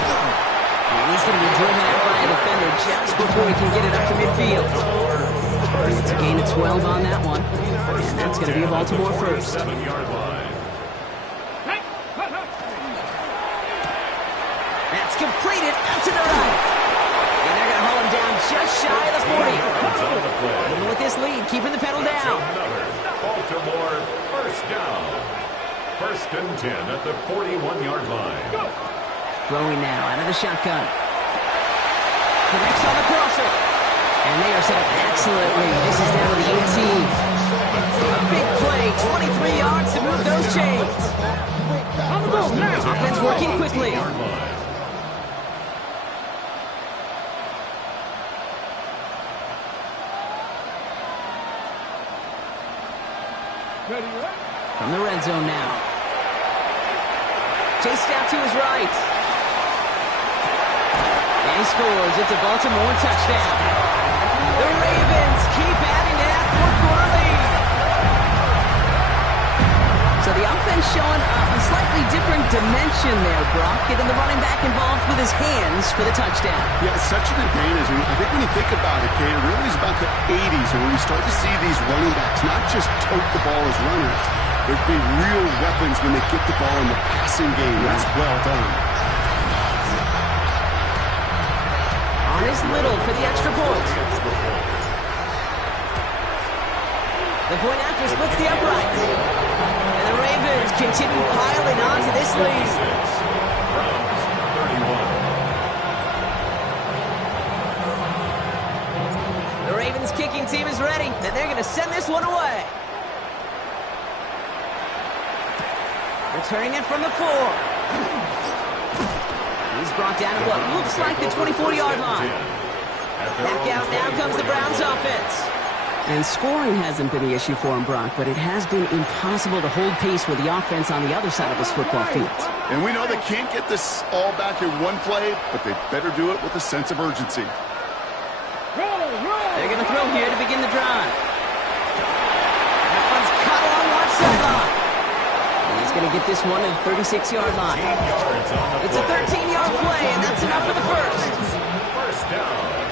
And he's going to be driven out by a defender just before he can get it up to midfield. It's a gain of 12 on that one. And that's going to be a Baltimore 1st. 7-yard line. That's completed out to the right. And they're going to haul him down just shy of the 40. Even with this lead, keeping the pedal down. Another Baltimore 1st down. 1st and 10 at the 41-yard line. Throwing now out of the shotgun. Connects on the crosser. And they are set up excellently. This is down to the 18. A big play, 23 yards to move those chains. Offense working quickly. From the red zone now. Chased out to his right. And he scores. It's a Baltimore touchdown. The Ravens keep adding to that 4th quarter lead. So the offense showing a slightly different dimension there, Brock, getting the running back involved with his hands for the touchdown. Yeah, it's such an advantage. And I think when you think about it, Kate, it really is about the 80s when you start to see these running backs not just tote the ball as runners, but be real weapons when they get the ball in the passing game. That's well done. On is Little for the extra point. The point after splits the uprights. And the Ravens continue piling on to this lead. The Ravens kicking team is ready, and they're going to send this one away. Returning it from the 4. He's brought down at what looks like the 24-yard line. Back out now comes the Browns offense. And scoring hasn't been the issue for him, Brock, but it has been impossible to hold pace with the offense on the other side of this football field. And we know they can't get this all back in one play, but they better do it with a sense of urgency. They're going to throw here to begin the drive. That one's caught along one sideline. And he's going to get this one to the 36-yard line. It's a 13-yard play, and that's enough for the first. First down.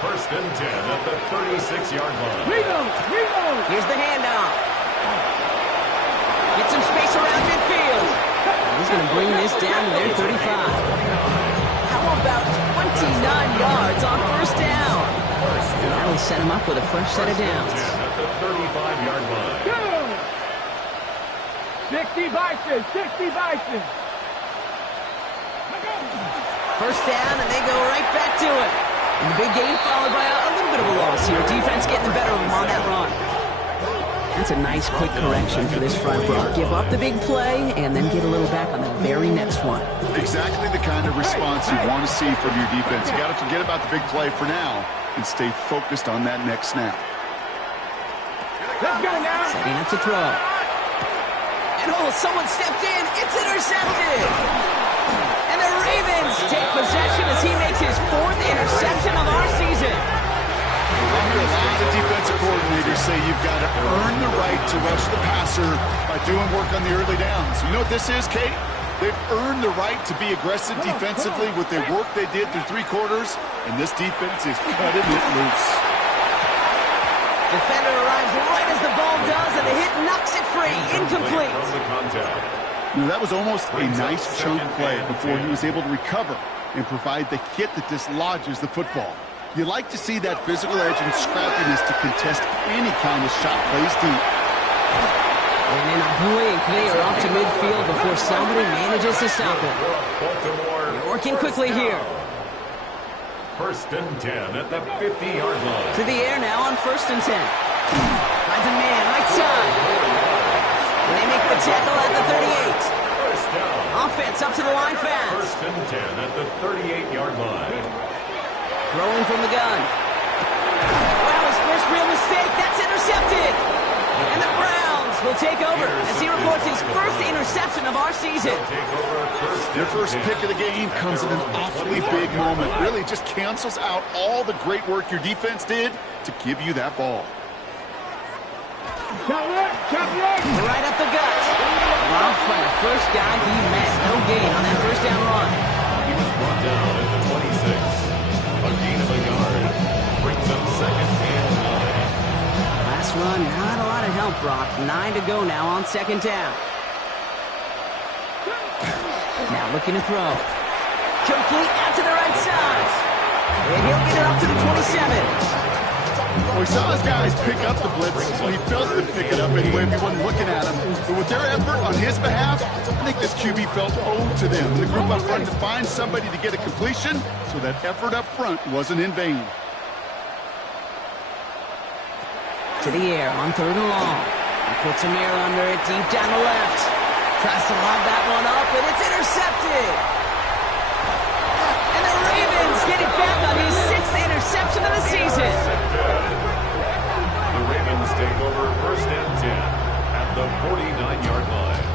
First and 10 at the 36-yard line. Here's the handoff. Get some space around midfield. He's going to bring this down to their 35. How about 29 yards on first down? And that'll set him up with a fresh set of downs. At the 35-yard line. 60 Bison. First down, and they go right back to it. And the big gain followed by a little bit of a loss here. Defense getting the better of them on that run. That's a nice quick correction for this front, Brock. Give up the big play and then get a little back on the very next one. Exactly the kind of response you want to see from your defense. You got to forget about the big play for now and stay focused on that next snap. Let's go now. Setting up to throw. And someone stepped in. It's intercepted. And the Ravens take possession as he makes his 4th interception of our season. I hear a lot of defensive coordinators say you've got to earn the right to rush the passer by doing work on the early downs. You know what this is, Kate? They've earned the right to be aggressive defensively with the work they did through 3 quarters, and this defense is cutting it loose. Defender arrives right as the ball does, and the hit knocks it free. Incomplete. You know, that was almost a nice chunk play before he was able to recover and provide the hit that dislodges the football. You like to see that physical edge and scrappiness to contest any kind of shot plays deep. And in a blink, they are up to midfield before somebody manages to stop it. They're working quickly here. First and 10 at the 50-yard line. To the air now on first and 10. Finds a man right side. And they make the tackle at the 38. First down. Offense up to the line fast. First and 10 at the 38-yard line. Throwing from the gun. Wow, his first real mistake. That's intercepted. And the Browns will take over as he reports his first interception of our season. Your first pick of the game comes at an awfully big moment. Really just cancels out all the great work your defense did to give you that ball. Right up the gut. Robbed by the first guy he met. No gain on that first down run. He was brought down at the 26. A gain of a yard brings up second and 9. Last run, not a lot of help, Brock. 9 to go now on second down. Now looking to throw. Complete out to the right side. And he'll get it up to the 27. Well, we saw his guys pick up the blitz. He felt them pick it up anyway if he wasn't looking at him. But with their effort on his behalf, I think this QB felt owed to them. The group up front to find somebody to get a completion, so that effort up front wasn't in vain. To the air on 3rd and long. He puts a mirror under it deep down the left. Tries to lob that one up, and it's intercepted. And the Ravens get it back on his 6th interception of the season. The Ravens take over first and 10 at the 49-yard line.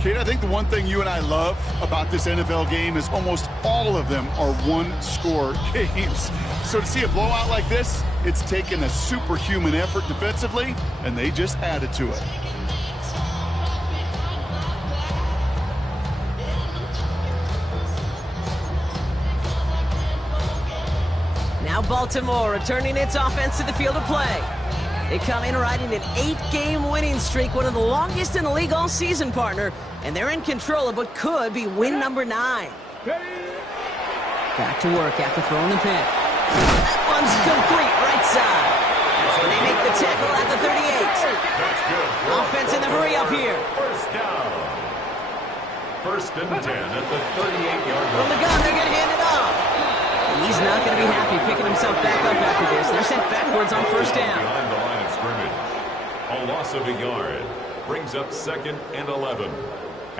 Kate, I think the one thing you and I love about this NFL game is almost all of them are one-score games. So to see a blowout like this, it's taken a superhuman effort defensively, and they just added to it. Now Baltimore returning its offense to the field of play. They come in riding an 8-game winning streak, one of the longest in the league all season, partner. And they're in control of what could be win number 9. Back to work after throwing the pick. That one's complete, right side. And they make the tackle at the 38. Offense in the hurry up here. First down. First and 10 at the 38-yard From the line. gun, they're going to hand it off. And he's not going to be happy picking himself back up after this. They're sent backwards on first down. Behind the line of scrimmage. A loss of a yard brings up 2nd and 11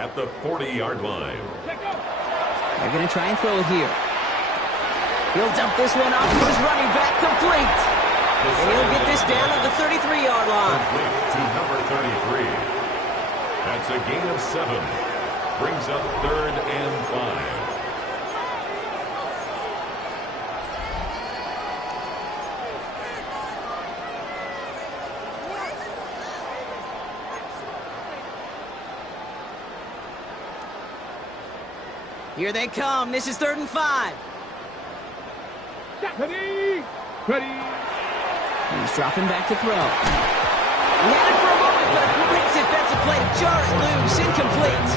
at the 40-yard line. They're going to try and throw it here. He'll dump this one off to his running back, complete. And he'll get this down at the 33-yard line. Complete to number 33. That's a gain of 7. Brings up 3rd and 5. Here they come. This is 3rd and 5. Ready. Ready. He's dropping back to throw. He had it for a moment, but a great defensive play to jar it loose. Incomplete.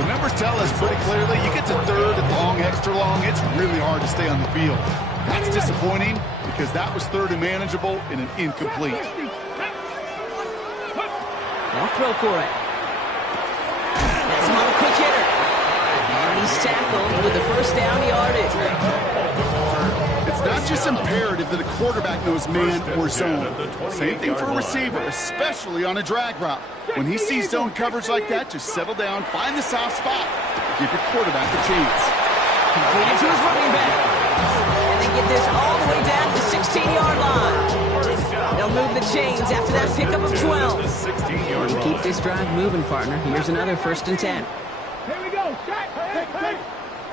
The numbers tell us pretty clearly, you get to 3rd and long, extra long, it's really hard to stay on the field. That's disappointing because that was 3rd and manageable and an incomplete. They'll throw for it. That's him on a quick hitter. And he's tackled with the first down yardage. It's not just imperative that a quarterback knows man or zone. Same thing for a receiver, especially on a drag route. When he sees zone coverage like that, just settle down, find the soft spot, give your quarterback a chance. Completed to his running back. And they get this all the way down to the 16-yard line. They'll move the chains after that pickup of 12. And keep this drive moving, partner. Here's another 1st and 10. Here we go. Shot.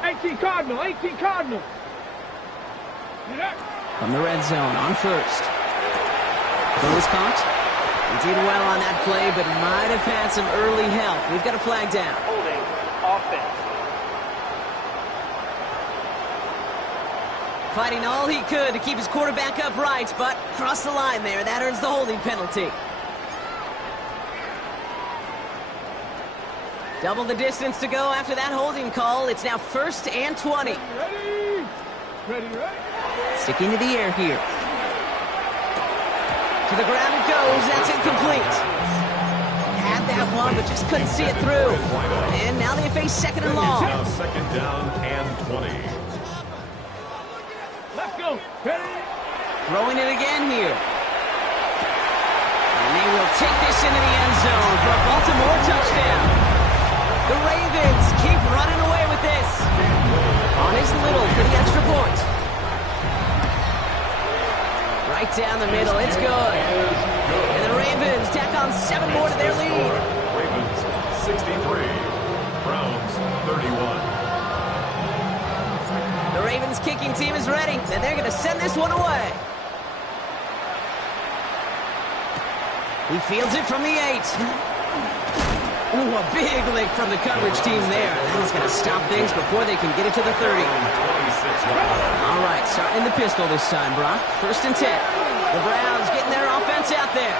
18 Cardinal. 18 Cardinal. From the red zone on first. Throw is caught. He did well on that play, but might have had some early help. We've got a flag down. Holding offense. Fighting all he could to keep his quarterback upright, but crossed the line there. That earns the holding penalty. Double the distance to go after that holding call. It's now 1st and 20. Ready. Ready, ready. Sticking to the air here. To the ground it goes. That's incomplete. Had that one, but just couldn't see it through. And now they face 2nd and long. Now 2nd down and 20. Let's go. Ready. Throwing it again here. And they will take this into the end zone for a Baltimore touchdown. The Ravens keep running away with this. On his Little for the extra point. Right down the middle, it's good. And the Ravens tack on 7 more to their lead. Ravens 63. Browns 31. The Ravens kicking team is ready, and they're going to send this one away. He fields it from the 8. Ooh, a big lick from the coverage team there. That is going to stop things before they can get it to the 30. All right, starting the pistol this time, Brock. 1st and 10. The Browns getting their offense out there.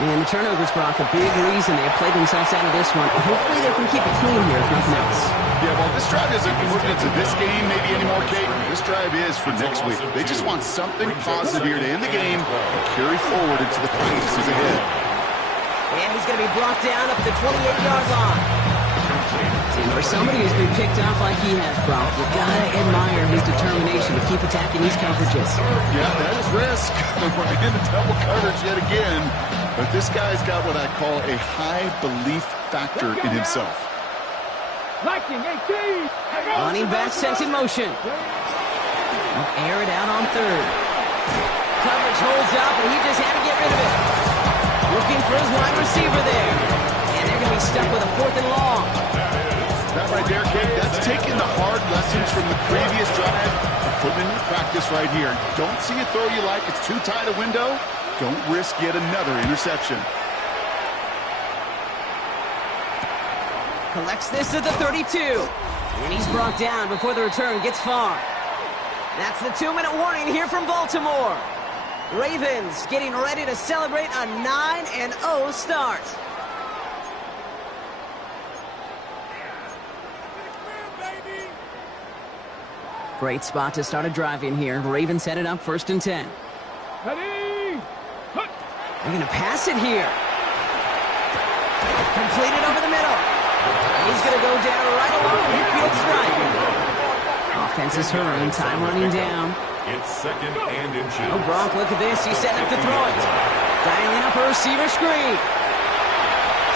And the turnovers, Brock, a big reason they have played themselves out of this one. Hopefully they can keep it clean here, if nothing else. Yeah, well, this drive isn't pertinent to this game maybe anymore, Kate. This drive is for next week. They just want something positive here to end the game and carry forward into the practices ahead. And he's going to be brought down up at the 28-yard line. And for somebody who's been picked off like he has, Brock, you gotta admire his determination to keep attacking these coverages. Yeah, that is risk. We're in the double coverage yet again. But this guy's got what I call a high belief factor in himself. Liking 18. Running back sent in motion. They'll air it out on 3rd. Coverage holds up, and he just had to get rid of it. Looking for his wide receiver there. And they're going to be stuck with a 4th and long. That right there, Kate, that's taking the hard lessons from the previous drive and putting into practice right here. Don't see a throw you like. It's too tight a window. Don't risk yet another interception. Collects this at the 32. And he's brought down before the return gets far. That's the 2-minute warning here from Baltimore. Ravens getting ready to celebrate a 9-0 start. Great spot to start a drive in here. Ravens headed up 1st and 10. Ready? Hut. They're going to pass it here. Completed over the middle. He's going to go down right along the midfield stripe. Offense is hurrying, time running down. It's 2nd and inches. Oh, Gronk, look at this. He's setting up to throw it. Dialing up a receiver screen.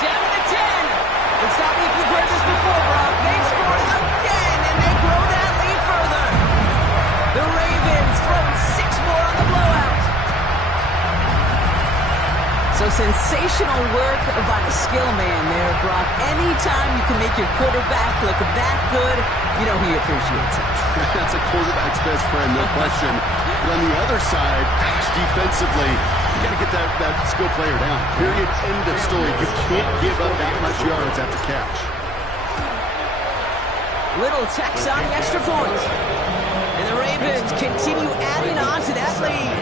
Down to the 10. It's not me if you've heard this before, Gronk. They've scored again, and they grow that lead further. The Ravens throwing 6 more on the blowout. So sensational work by the skill man there, Brock. Anytime you can make your quarterback look that good, you know he appreciates it. That's a quarterback's best friend, no question. But on the other side, gosh, defensively, you got to get that skill player down. Period. End of story. You can't give up that much yards after catch. Little tacks on the extra point. And the Ravens continue adding on to that lead.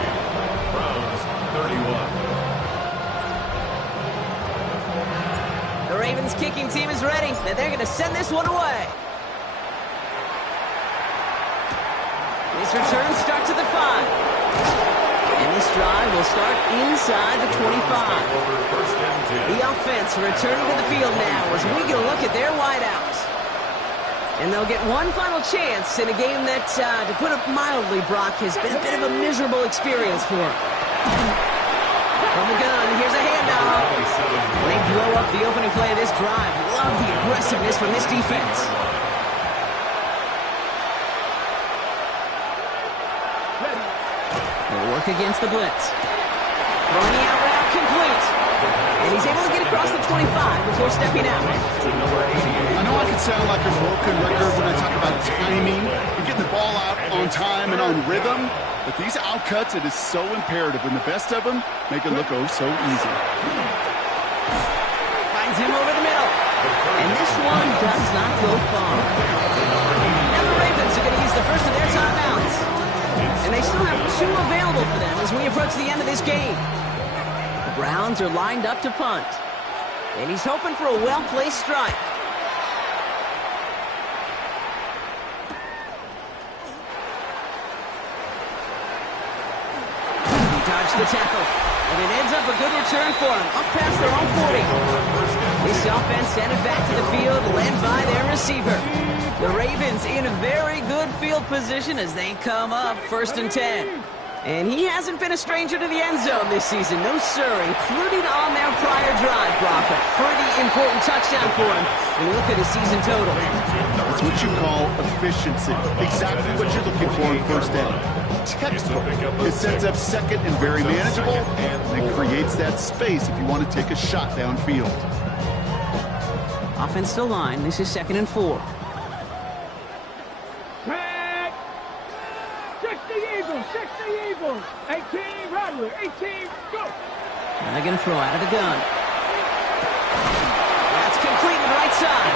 Browns 31. The Ravens kicking team is ready, and they're going to send this one away. This return starts at the 5. And this drive will start inside the 25. The offense returning to the field now as we get a look at their wideouts. And they'll get one final chance in a game that, to put it mildly, Brock, has been a bit of a miserable experience for them. From the gun, here's a handoff. They blow up the opening play of this drive. Love the aggressiveness from this defense. They'll work against the blitz. Throwing the out route complete. And he's able to get across the 25 before stepping out. I know I can sound like a broken record when I talk about timing and getting the ball out on time and on rhythm, but these outcuts, it is so imperative, and the best of them make it look oh so easy. Finds him over the middle. And this one does not go far. Now the Ravens are going to use the first of their timeouts. And they still have 2 available for them as we approach the end of this game. The Browns are lined up to punt. And he's hoping for a well-placed strike. He dodged the tackle. And it ends up a good return for him. Up past their own 40. This offense sent it back to the field, led by their receiver. The Ravens in a very good field position as they come up 1st and 10. And he hasn't been a stranger to the end zone this season. No, sir, including on their prior drive, Brock. A pretty important touchdown for him when you look at his season total. That's what you call efficiency. Exactly what you're looking for in 1st down. Textbook. It sets up 2nd and very manageable, and it creates that space if you want to take a shot downfield. Offense to line. This is 2nd and 4. Tag. 60 Eagles. 60 Eagles. 18 Rattler. 18 go. Now they're going to throw out of the gun. That's completed right side.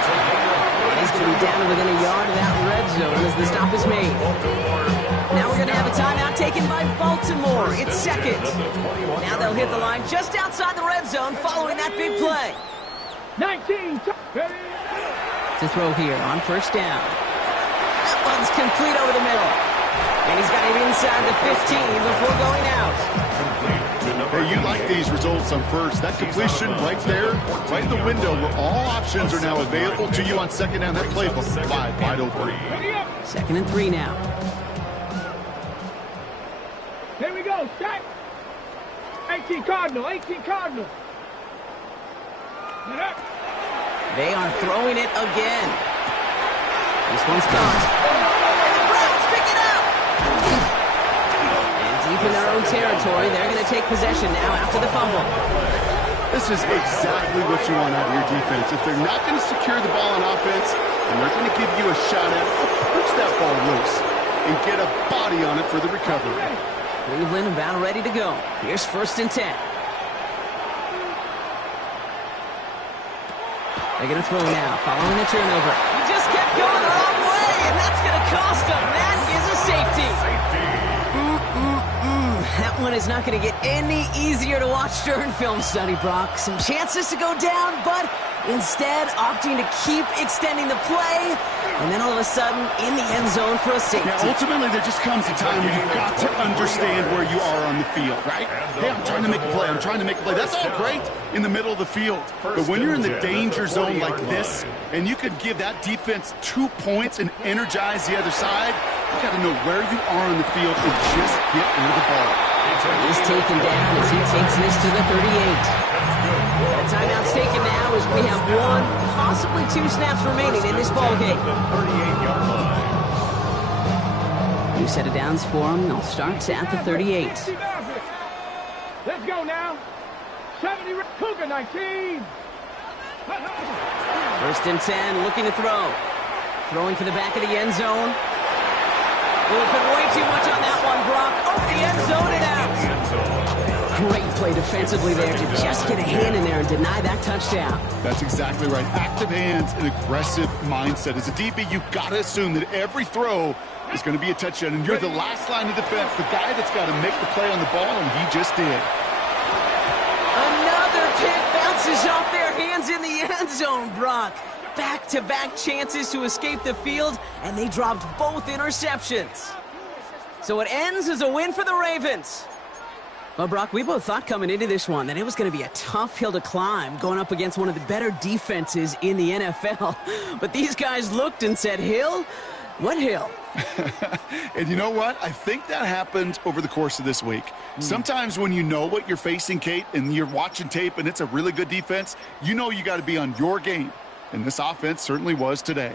And he's going to be down to within a yard of that red zone as the stop is made. Now we're going to have a timeout taken by Baltimore. It's 2nd. Now they'll hit the line just outside the red zone following that big play. 19. To throw here on 1st down. That one's complete over the middle. And he's got it inside the 15 before going out. Hey, you like these results on 1st. That completion right there, right in the window where all options are now available to you on 2nd down. That playbook wide open. 2nd and 3 now. Here we go. Stack. 18 Cardinal. 18 Cardinal. Get up. They are throwing it again. This one's caught. And the Browns pick it up. And deep in their own territory, they're going to take possession now after the fumble. This is exactly what you want out of your defense. If they're not going to secure the ball on offense, and they're going to give you a shot at it, push that ball loose and get a body on it for the recovery. Cleveland about ready to go. Here's 1st and 10. They're going to throw now, following the turnover. He just kept going the wrong way, and that's going to cost them. That is a safety. That one is not going to get any easier to watch during film study, Brock. Some chances to go down, but instead opting to keep extending the play, and then all of a sudden in the end zone for a safety. Yeah, ultimately, there just comes a time where you've got to understand where you are on the field, right? Hey, I'm trying to make a play. I'm trying to make a play. That's all great in the middle of the field. But when you're in the danger zone like this, and you could give that defense 2 points and energize the other side, you got to know where you are on the field and just get rid of the ball. He's taken down as he takes this to the 38. The timeout's taken now as we have 1, possibly 2 snaps remaining in this ball game. New set of downs for him. They'll start at the 38. Let's go now. 70, Cougar 19. 1st and 10, looking to throw. Throwing for the back of the end zone. Oh, put way too much on that one, Brock. Over the end zone and out. Great play defensively there to just get a hand in there and deny that touchdown. That's exactly right. Active hands and aggressive mindset. As a DB, you've got to assume that every throw is going to be a touchdown, and you're the last line of defense, the guy that's got to make the play on the ball, and he just did. Another pick bounces off their hands in the end zone, Brock. Back-to-back chances to escape the field, and they dropped both interceptions. So it ends as a win for the Ravens. Well, Brock, we both thought coming into this one that it was going to be a tough hill to climb going up against one of the better defenses in the NFL. But these guys looked and said, Hill? What hill? And you know what? I think that happened over the course of this week. Sometimes when you know what you're facing, Kate, and you're watching tape and it's a really good defense, you know you got to be on your game. And this offense certainly was today.